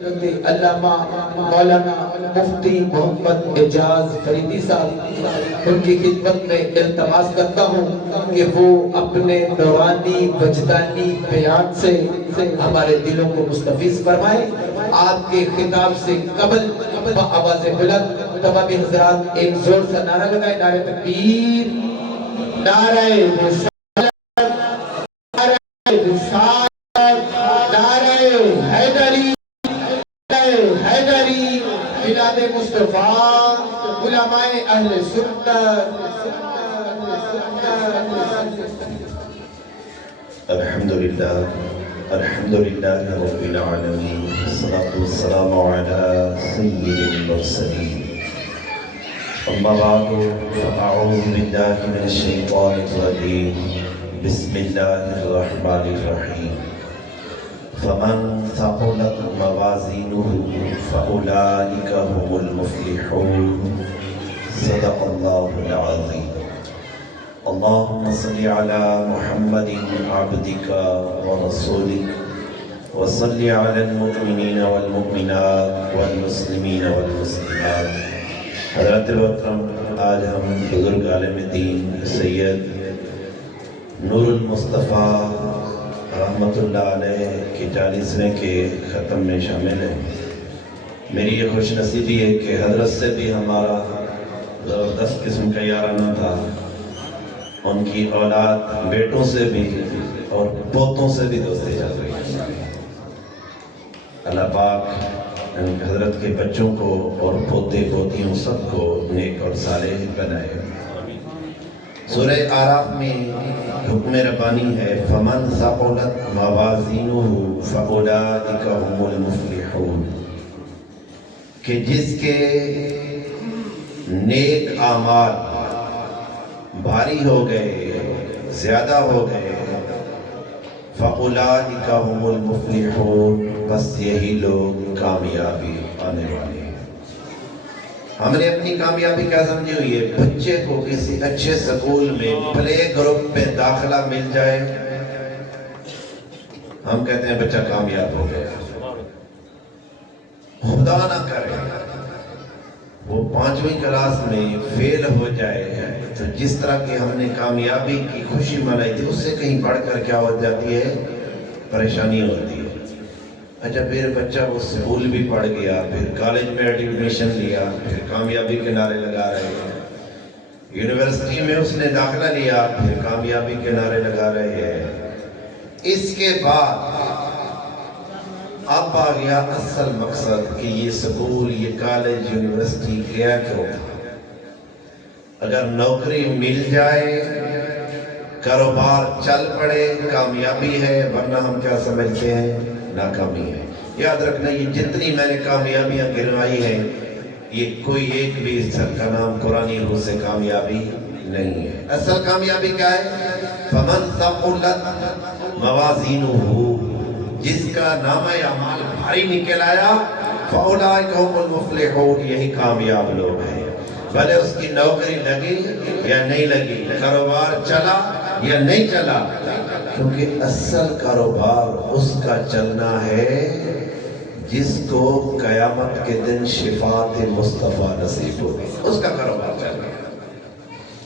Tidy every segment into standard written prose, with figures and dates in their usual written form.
علامہ مولانا مفتی محمد اعجاز فریدی صاحب، ان کی خدمت میں التماس کرتا ہوں کہ وہ اپنے نورانی وجدانی بیان سے ہمارے دلوں کو مستفیض فرمائے۔ آپ کے خطاب سے قبل آواز بلند تمامی حضرات ایک زور سے نعرہ لگائے، نعرہ تکبیر، نعرہ رسالت، نعرہ رسالت، نعرہ حیدری، حیدری، بلاد مصطفیٰ، علماء اہل سنت۔ الحمدللہ رب العالمین، والصلاة والسلام علی سید المرسلین، اما بعد فاعوذ باللہ من الشیطان الرجیم، بسم اللہ الرحمن الرحیم۔ فمن ثقلت موازینہ فاولئک هم المفلحون، صدق اللہ العظیم۔ اللهم صل على محمد عبدك ورسولك، وصل على المؤمنين والمؤمنات والمسلمين والمسلمات۔ حضرت محترم، آج ہم بزرگ عالم دین سید نور المصطفیٰ رحمت اللہ علیہ کی 40ویں کے ختم میں شامل ہیں۔ میری یہ خوش نصیبی ہے کہ حضرت سے بھی ہمارا زبردست قسم کا یارانہ تھا، ان کی اولاد بیٹوں سے بھی اور پوتوں سے بھی دوستی چل رہی ہے۔ اللہ پاک حضرت کے بچوں کو اور پوتے پوتیوں سب کو نیک اور صالح بنائے۔ سورہ اعراف میں حکم ربانی ہے، فمن ثقلت موازینہ فاولئک هم المفلحون، کہ جس کے نیک اعمال بھاری ہو گئے، زیادہ ہو گئے، فاولئک هم المفلحون، بس یہی لوگ کامیابی پانے والے ہیں۔ ہم نے اپنی کامیابی کیا سمجھی ہوئی ہے؟ بچے کو کسی اچھے سکول میں پلے گروپ میں داخلہ مل جائے، ہم کہتے ہیں بچہ کامیاب ہو گیا۔ خدا نہ کرے وہ 5ویں کلاس میں فیل ہو جائے تو جس طرح کی ہم نے کامیابی کی خوشی منائی تھی، اس سے کہیں بڑھ کر کیا ہو جاتی ہے؟ پریشانی ہوتی ہے۔ اچھا، پھر بچہ وہ سکول بھی پڑھ گیا، پھر کالج میں ایڈمیشن لیا، پھر کامیابی کے نعرے لگا رہے ہیں۔ یونیورسٹی میں اس نے داخلہ لیا، پھر کامیابی کے نعرے لگا رہے ہیں۔ اس کے بعد اب آ گیا اصل مقصد کہ یہ سکول، یہ کالج، یونیورسٹی گیا کیوں تھا؟ اگر نوکری مل جائے، کاروبار چل پڑے، کامیابی ہے، ورنہ ہم کیا سمجھتے ہیں؟ ناکامی ہے۔ یاد رکھنا، یہ جتنی میں نے کامیابیاں گنوائی ہیں، یہ کوئی ایک بھی اس کا نام قرآنی روح سے کامیابی نہیں ہے۔ اصل کامیابی کیا ہے؟ فمن ثقلت موازینہ، جس کا نامہ اعمال بھاری نکل آیا، فاولئک هم المفلحون، یہی کامیاب لوگ ہیں۔ بھلے اس کی نوکری لگی یا نہیں لگی، کاروبار چلا یا نہیں چلا، کیونکہ اصل کاروبار اس کا چلنا ہے جس کو قیامت کے دن شفاعت مصطفیٰ نصیب ہوگی، اس کا کاروبار چلنا ہے۔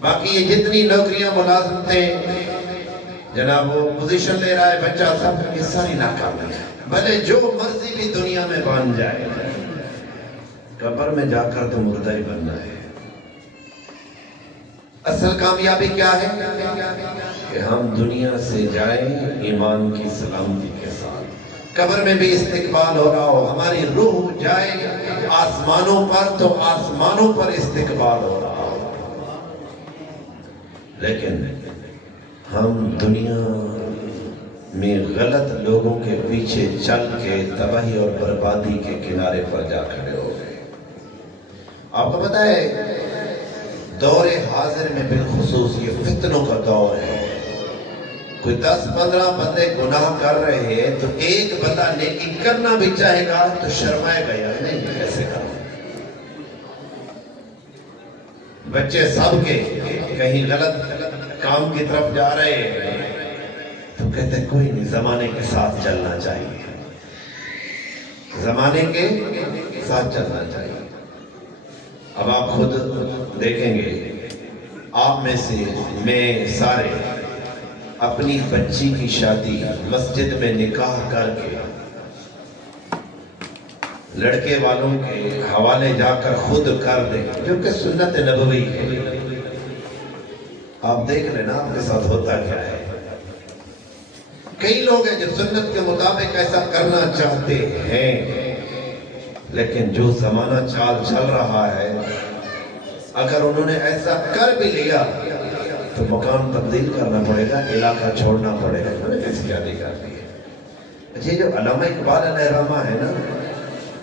باقی یہ جتنی نوکریاں، ملازمتیں، جناب وہ پوزیشن لے رہا ہے بچہ، سب کی ساری ناکامی ہے۔ بھلے جو مرضی بھی دنیا میں بن جائے، قبر میں جا کر تو مردہ ہی بننا ہے۔ اصل کامیابی کیا ہے؟ کہ ہم دنیا سے جائیں ایمان کی سلامتی کے ساتھ، قبر میں بھی استقبال ہو رہا ہو، ہماری روح جائے آسمانوں پر تو آسمانوں پر استقبال ہو رہا ہو۔ لیکن ہم دنیا میں غلط لوگوں کے پیچھے چل کے تباہی اور بربادی کے کنارے پر جا کھڑے ہو گئے۔ آپ کو پتہ ہے دور حاضر میں بالخصوص یہ فتنوں کا دور ہے۔ کوئی 10-15 بندے گناہ کر رہے ہیں تو ایک بندہ نیکی کرنا بھی چاہے گا تو شرمائے گا، یا نہیں کیسے کروں؟ بچے سب کے کہیں غلط کام کی طرف جا رہے ہیں تو کہتے ہیں کوئی نہیں، زمانے کے ساتھ چلنا چاہیے۔ زمانے کے ساتھ چلنا چاہیے۔ اب آپ خود دیکھیں گے، آپ میں سے میں سارے اپنی بچی کی شادی مسجد میں نکاح کر کے لڑکے والوں کے حوالے جا کر خود کر دیں، جو کہ سنت نبوی ہے۔ آپ دیکھ لینا آپ کے ساتھ ہوتا کیا ہے۔ کئی لوگ ہیں جو سنت کے مطابق ایسا کرنا چاہتے ہیں، لیکن جو زمانہ چال چل رہا ہے، اگر انہوں نے ایسا کر بھی لیا تو مکان تبدیل کرنا پڑے گا، علاقہ چھوڑنا پڑے گا۔ انہوں نے کیسی شادی کر دی ہے؟ اچھا، جو علامہ اقبال علیہ الرحمہ ہے نا،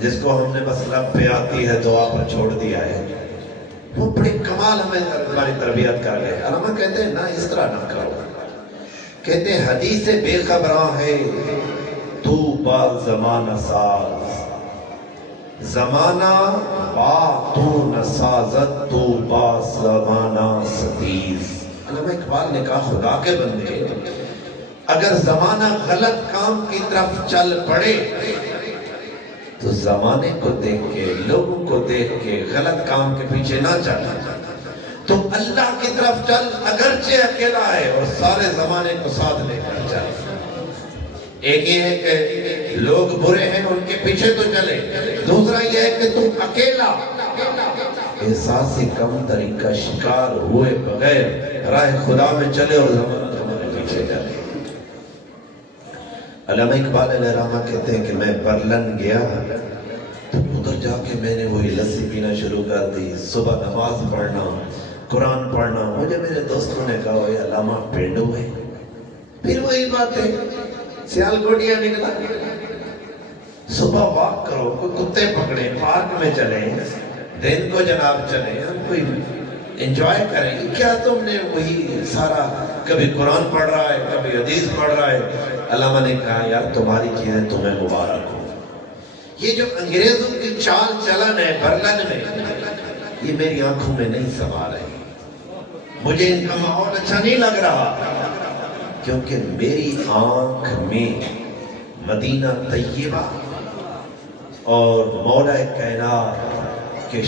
جس کو ہم نے بس رب پہ آتی ہے دعا پر چھوڑ دیا ہے، وہ بڑی کمال ہمیں ہماری تربیت کر گئے۔ علامہ کہتے ہیں نا اس طرح نہ کرو، کہتے ہیں حدیث بے خبراں ہے تو با زمانہ ساز، زمانہ با تو نسازت تو با زمانہ ستیز۔ علامہ اقبال نے کہا خدا کے بندے، اگر زمانہ غلط کام کی طرف چل پڑے تو زمانے کو دیکھ کے، لوگوں کو دیکھ کے غلط کام کے پیچھے نہ چلنا، تو اللہ کی طرف چل، اگرچہ اکیلا ہے اور سارے زمانے کو ساتھ لے کر چل۔ ایک یہ ہے کہ لوگ برے ہیں ان کے پیچھے تو چلے، دوسرا یہ ہے کہ تم اکیلا احساس کم طریقہ شکار ہوئے بغیر راہ خدا میں چلے اور زمانہ تمہارے پیچھے چلے۔ علامہ اقبال علیہ الرحمہ کہتے ہیں کہ میں برلن گیا تو ادھر جا کے میں نے وہی لسی پینا شروع کر دی، صبح نماز پڑھنا، قرآن پڑھنا۔ مجھے میرے دوستوں نے کہا وہ علامہ پینڈو ہے، پھر وہی بات ہے، سیال کوٹیا نکلا، صبح واک کرو، کوئی کتے پکڑے، پارک میں چلیں، دن کو جناب چلیں، ہم کوئی انجوائے کریں۔ کیا تم نے وہی سارا، کبھی قرآن پڑھ رہا ہے، کبھی حدیث پڑھ رہا ہے۔ علامہ نے کہا یار تمہاری چیزیں تمہیں مبارک ہو، یہ جو انگریزوں کی چال چلن ہے برلن میں، یہ میری آنکھوں میں نہیں سما رہی، مجھے ان کا ماحول اچھا نہیں لگ رہا، کیونکہ میری آنکھ میں مدینہ طیبہ اور مولا کائنات کے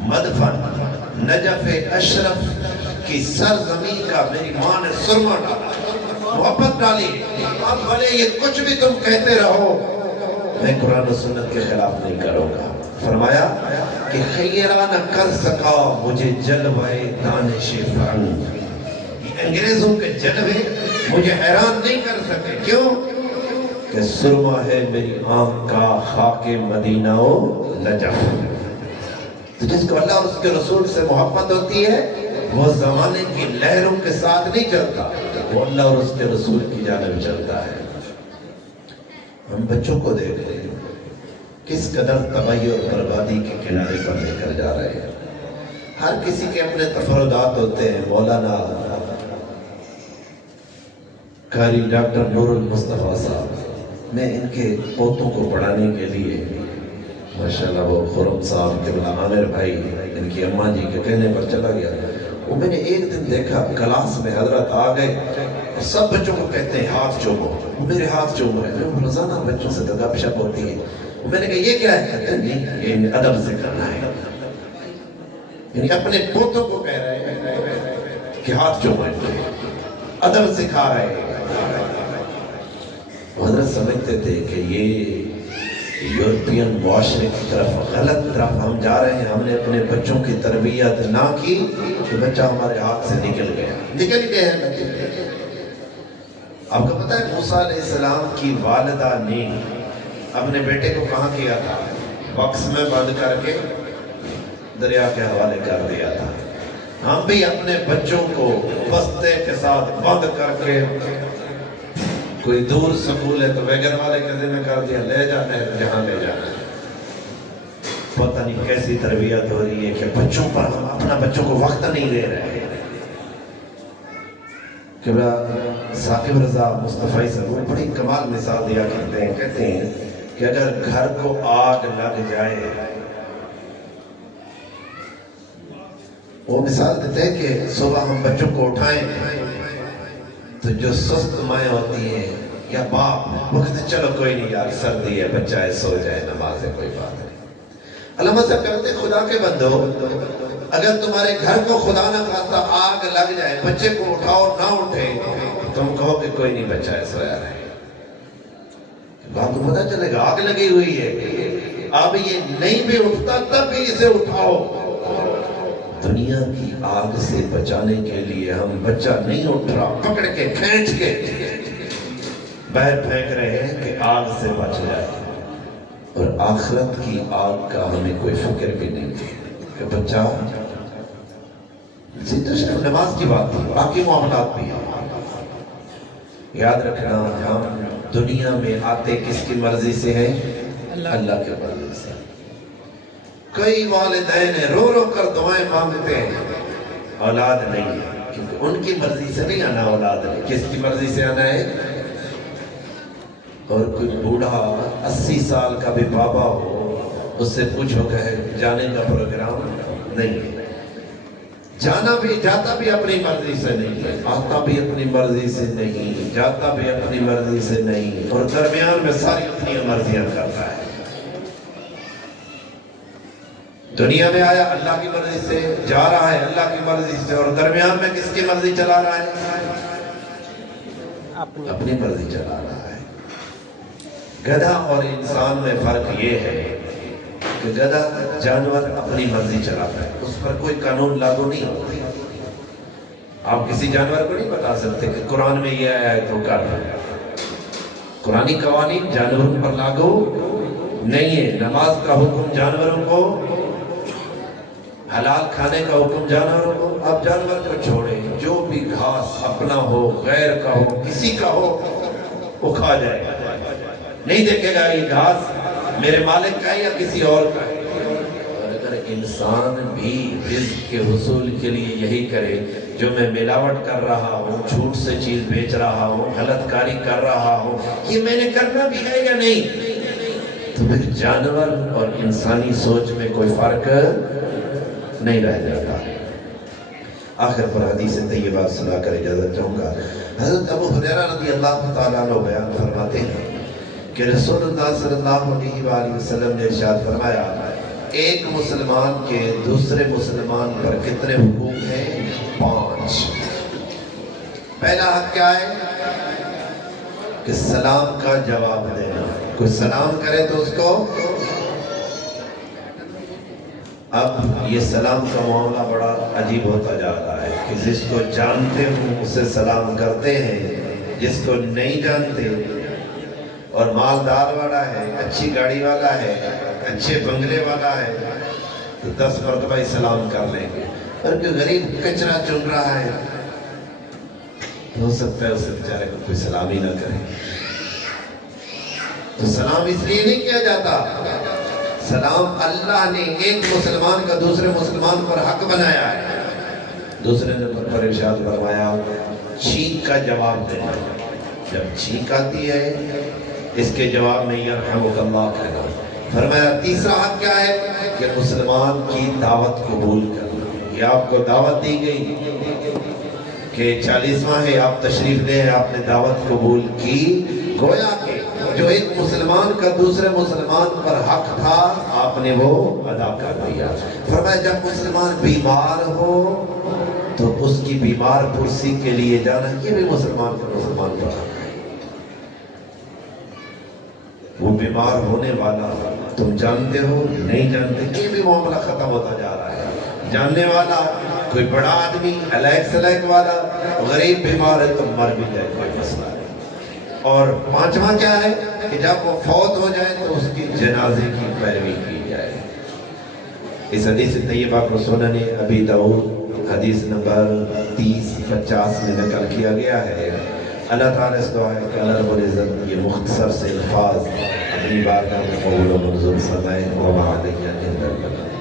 مدفن نجف اشرف کی سرزمین کا میری ماں نے سرما ڈالا، محبت ڈالی۔ اب بھلے یہ کچھ بھی تم کہتے رہو، میں قرآن و سنت کے خلاف نہیں کروں گا۔ فرمایا کہ خیرہ نہ کر سکا مجھے جلوہ دانش فن، انگریزوں کے جلوے مجھے حیران نہیں کر سکے، کیوں کہ سرما ہے میری آنکھ کا خاک مدینہ و نجف۔ تو جس کو اللہ اور اس کے رسول سے محبت ہوتی ہے وہ زمانے کی لہروں کے ساتھ نہیں چلتا، وہ اللہ اور اس کے رسول کی جانب چلتا ہے۔ ہم بچوں کو دیکھ رہے ہیں کس قدر تباہی اور بربادی کے کنارے پر لے کر جا رہے ہیں۔ ہر کسی کے اپنے تفردات ہوتے ہیں۔ مولانا قاری ڈاکٹر نور المصطفیٰ صاحب، میں ان کے پوتوں کو پڑھانے کے لیے ماشاءاللہ وہ خرم صاحب قبلہ عامر بھائی ان کی اماں جی کے کہنے پر چلا گیا۔ وہ میں نے ایک دن دیکھا کلاس میں حضرت آ گئے اور سب بچوں کو کہتے ہیں ہاتھ چومو، وہ میرے ہاتھ چوم رہے ہیں۔ میں روزانہ بچوں سے تو گپ شپ ہوتی ہے، میں نے کہا یہ کیا ہے؟ کہتے ہیں نہیں یہ ادب سے کرنا ہے، یعنی اپنے پوتوں کو کہہ رہے ہیں کہ ہاتھ چومو، ادب سکھا رہے ہیں۔ حضرت سمجھتے تھے کہ یہ یورپین معاشرے کی طرف، غلط طرف ہم جا رہے ہیں۔ ہم نے اپنے بچوں کی تربیت نہ کی تو بچہ ہمارے ہاتھ سے نکل گیا ہے بچے۔ آپ کو پتہ ہے موسیٰ علیہ السلام کی والدہ نے اپنے بیٹے کو کہاں کیا تھا؟ باکس میں بند کر کے دریا کے حوالے کر دیا تھا۔ ہم بھی اپنے بچوں کو بستے کے ساتھ بند کر کے، کوئی دور سکول ہے تو ویگن والے کے ذمہ کر دیا، لے جانا ہے جہاں لے جانا ہے۔ پتہ نہیں کیسی تربیت ہو رہی ہے کہ بچوں پر ہم اپنا بچوں کو وقت نہیں دے رہے ہیں۔ ثاقب رضا مصطفی صاحب وہ بڑی کمال مثال دیا کرتے ہیں، کہتے ہیں کہ اگر گھر کو آگ لگ جائے، وہ مثال دیتے ہیں کہ صبح ہم بچوں کو اٹھائیں تو جو سست مائیں ہوتی ہیں یا باپ وہ کہتے چلو کوئی نہیں یار سردی ہے بچہ ہے سو جائے نماز ہے کوئی بات نہیں. علامہ صاحب کہتے ہیں خدا کے بندو اگر تمہارے گھر کو خدا نہ خواستہ آگ لگ جائے بچے کو اٹھاؤ نہ اٹھے تم کہو کہ کوئی نہیں بچہ ہے سویا رہے. بات کو پتہ چلے گا آگ لگی ہوئی ہے اب یہ نہیں بھی اٹھتا تب بھی اسے اٹھاؤ. دنیا کی آگ سے بچانے کے لیے ہم بچہ نہیں اٹھ رہا پکڑ کے کھینچ کے باہر پھینک رہے ہیں کہ آگ سے بچ جائے اور آخرت کی آگ کا ہمیں کوئی فکر بھی نہیں کہ بچہ تو صرف نماز کی بات تھی باقی معاملات بھی ہیں. یاد رکھنا ہم دنیا میں آتے کس کی مرضی سے ہیں اللہ کے مرضی سے. کئی والدین رو رو کر دعائیں مانگتے ہیں اولاد نہیں ہے کیونکہ ان کی مرضی سے نہیں آنا اولاد ہے کس کی مرضی سے آنا ہے. اور کوئی بوڑھا 80 سال کا بھی بابا ہو اس سے پوچھو کہ جانے کا پروگرام نہیں ہے. جانا بھی جاتا بھی اپنی مرضی سے نہیں ہے آتا بھی اپنی مرضی سے نہیں جاتا بھی اپنی مرضی سے نہیں اور درمیان میں ساری اپنی مرضیاں کرتا ہے. دنیا میں آیا اللہ کی مرضی سے جا رہا ہے اللہ کی مرضی سے اور درمیان میں کس کی مرضی چلا رہا ہے اپنی مرضی چلا رہا ہے. گدھا اور انسان میں فرق یہ ہے کہ گدھا جانور اپنی مرضی چلاتا ہے اس پر کوئی قانون لاگو نہیں ہوتی. آپ کسی جانور کو نہیں بتا سکتے کہ قرآن میں یہ آیا ہے تو کر قرآنی قوانین جانوروں پر لاگو نہیں ہے. نماز کا حکم جانوروں کو حلال کھانے کا حکم جانوروں کو آپ جانور کو چھوڑیں جو بھی گھاس اپنا ہو غیر کا ہو کسی کا ہو وہ کھا جائے گا. نہیں دیکھے گا یہ گھاس میرے مالک کا ہے یا کسی اور کا ہے. اور اگر انسان بھی رزق کے حصول کے لیے یہی کرے جو میں ملاوٹ کر رہا ہوں جھوٹ سے چیز بیچ رہا ہوں غلط کاری کر رہا ہوں یہ میں نے کرنا بھی ہے یا نہیں تو پھر جانور اور انسانی سوچ میں کوئی فرق نہیں رہ جاتا. آخر پر حدیث طیبہ سنا کر اجازت چاہوں گا. حضرت ابو ہریرہ رضی اللہ تعالیٰ عنہ بیان فرماتے ہیں کہ رسول اللہ صلی اللہ علیہ وآلہ وسلم نے ارشاد فرمایا ایک مسلمان کے دوسرے مسلمان پر کتنے حقوق ہیں 5. پہلا حق کیا ہے کہ سلام کا جواب دینا. کوئی سلام کرے تو اس کو اب یہ سلام کا معاملہ بڑا عجیب ہوتا جا رہا ہے کہ جس کو جانتے ہوں اسے سلام کرتے ہیں جس کو نہیں جانتے اور مالدار والا ہے اچھی گاڑی والا ہے اچھے بنگلے والا ہے تو 10 مرتبہ ہی سلام کر لیں گے. اور کوئی غریب کچرا چن رہا ہے تو ہو سکتا ہے اسے بیچارے کو کوئی سلام ہی نہ کرے. تو سلام اس لیے نہیں کیا جاتا. سلام اللہ نے ایک مسلمان کا دوسرے مسلمان پر حق بنایا ہے. دوسرے نمبر پر ارشاد فرمایا چھینک کا جواب دینا. جب چھینک آتی ہے اس کے جواب میں یرحمک اللہ کہنا. فرمایا تیسرا حق کیا ہے کہ مسلمان کی دعوت قبول کرنا. یہ آپ کو دعوت دی گئی کہ 40واں ہے آپ تشریف لیں آپ نے دعوت قبول کی. گویا کہ جو ایک مسلمان کا دوسرے مسلمان پر حق تھا آپ نے وہ ادا کر دیا. فرمایا جب مسلمان بیمار ہو تو اس کی بیمار پرسی کے لیے جانا یہ بھی مسلمان کا مسلمان پر حق ہے. وہ بیمار ہونے والا تم جانتے ہو نہیں جانتے یہ بھی معاملہ ختم ہوتا جا رہا ہے. جاننے والا کوئی بڑا آدمی علیک سلیک والا غریب بیمار ہے تو مر بھی جائے کوئی مسئلہ نہیں. اور 5واں کیا ہے کہ جب وہ فوت ہو جائے تو اس کی جنازے کی پیروی کی جائے. اس حدیث طیبہ کو سنن ابی داؤد حدیث نمبر 30-50 میں نقل کیا گیا ہے. اللہ تعالیٰ اس دعا ہے کہ اللہ رب العزت یہ مختصر سے الفاظ اپنی بارگاہ میں قبول و منظور فرمائے. وما علیہ الا البلاغ.